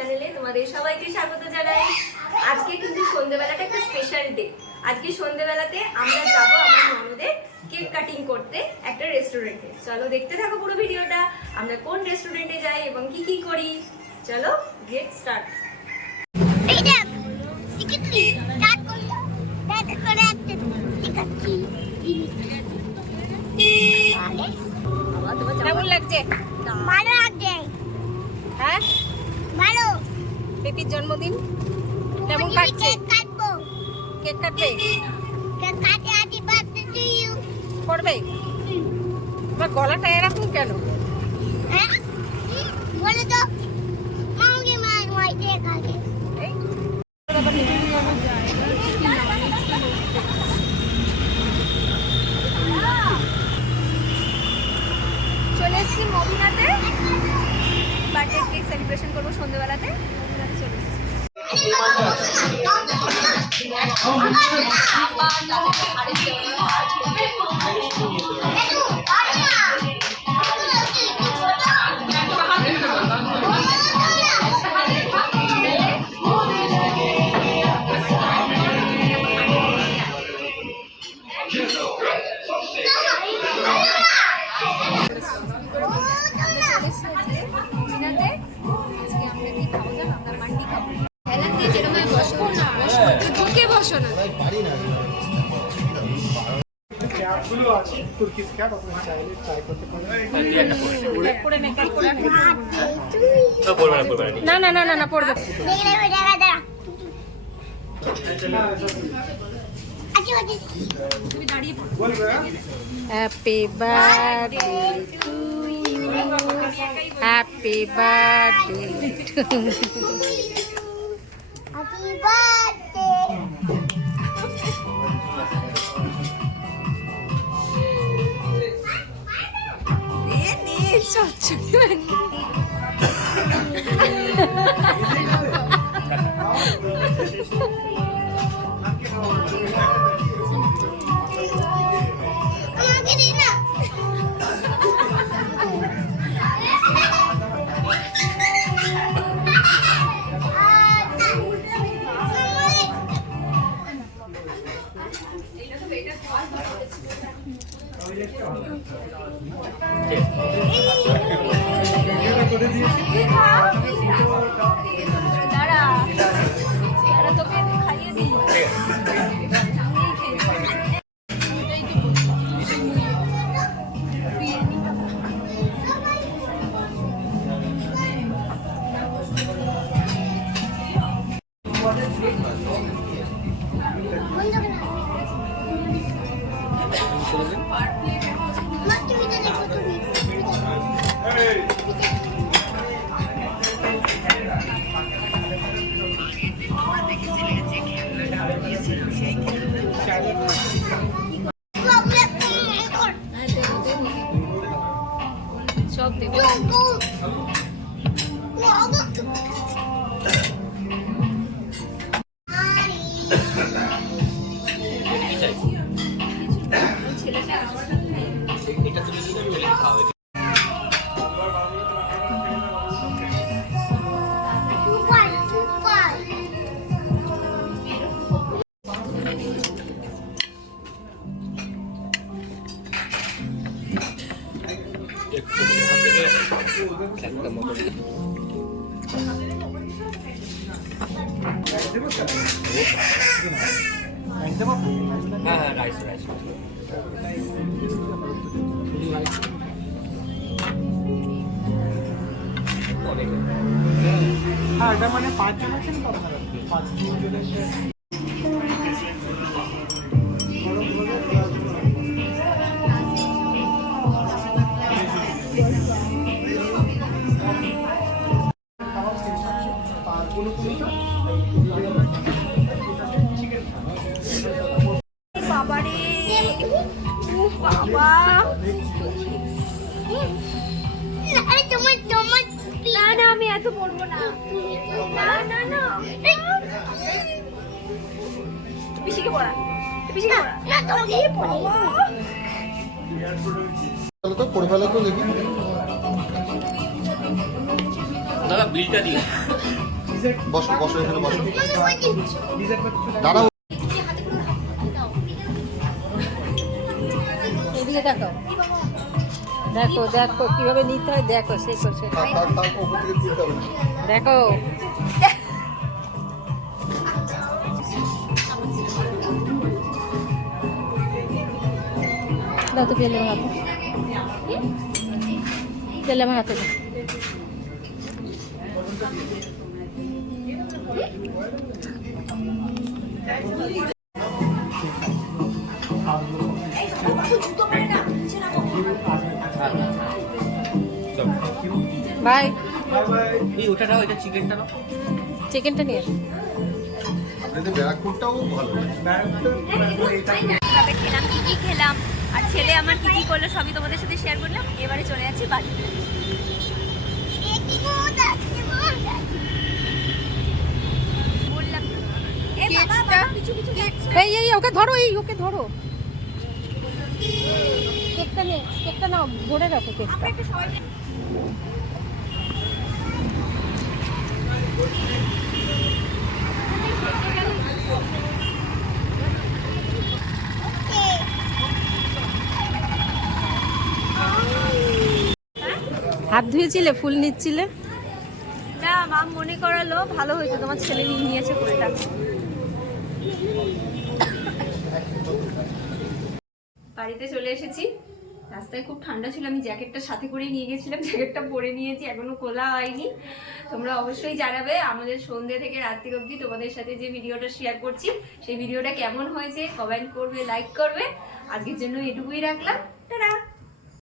চ্যানেলে তোমাদের সবাইকে স্বাগত জানাই। আজকে কিন্তু সন্ধ্যেবেলাটা একটা স্পেশাল ডে। আজকে সন্ধ্যেবেলাতে আমরা যাব আমার ননদের কেক কাটিং করতে একটা রেস্টুরেন্টে। চলো দেখতে থাকো পুরো ভিডিওটা, আমরা কোন রেস্টুরেন্টে যাই এবং কি কি করি। চলো গেট স্টার্ট। কেমন লাগছে? ভালো লাগছে। হ্যাঁ ভালো। পেপির জন্মদিন কেমন কাটছে? কেক কাটবো। কেক কাটবে? কেক কাটে হ্যাপি বার্থডে টু ইউ করবে? তোমার গলাটা এরকম কেন? হ্যাঁ বলে তো আমাকে মাই কেক আগে। চলে এসেছি মদিনাতে, বার্থডে কেক সেলিব্রেশন করবো সন্ধ্যেবেলাতে। মদিনাতে চলে এসেছি। না না না না না পড়বে। Happy birthday to you, happy birthday to happy birthday. আমাকে দিন না। সব দেবো। হ্যাঁ রাইস রাইস হ্যাঁ এটা মানে 5 জন আছেন তো আপনারা 5 জনের বাবারে বাবা, আরে তোমার তোমার না না আমি এত পড়বো না। না না না পিসিকে পড়া, পিসিকে পড়া। না তোমাকে বাবা চলো তো পড়ে ফেলো তো দেখি। দাদা বিলটা দিন। বসো বসো এখানে বসো দাঁড়াও। এদিকে দেখো দেখো দেখো কিভাবে নিতে হয় দেখো শেখো শেখো তার উপর থেকে তুলতে হবে না। দেখো দাও তো পেলে আমার হাতে পেলে আমার হাতে দাও। বাই এই ওটা নাও, এটা চিকেনটা নাও। চিকেনটা নিয়ে আসো। আপনাদের ব্যারাকপুরটাও ভালো। কিভাবে খেলাম, কি কি খেলাম, আর ছেলে আমার কি কি করলো সবই তোমাদের সাথে শেয়ার করলাম। এবারে চলে যাচ্ছি বাড়িতে। বললাম এ বাবা, বাবা কিছু কিছু যাচ্ছে। এই এই ওকে ধরো এই ওকে ধরো কেকটা নে কেকটা নাও ভরে রাখো কেকটা আমরা একটু সবাই মিলে- হাত ধুয়েছিলে ফুল নিচ্ছিলে না মা মনে করালো, ভালো হয়েছে তোমার ছেলে নিয়ে নিয়েছে ফুলটা। বাড়িতে চলে এসেছি। রাস্তায় খুব ঠান্ডা ছিল, আমি জ্যাকেটটা সাথে করেই নিয়ে গেছিলাম, জ্যাকেটটা পরে নিয়েছি, এখনো খোলা হয়নি। তোমরা অবশ্যই জানাবে আমাদের সন্ধ্যে থেকে রাত্রি অবধি তোমাদের সাথে যে ভিডিওটা শেয়ার করছি সেই ভিডিওটা কেমন হয়েছে, কমেন্ট করবে, লাইক করবে। আজকের জন্য এটুকুই রাখলাম, টাটা।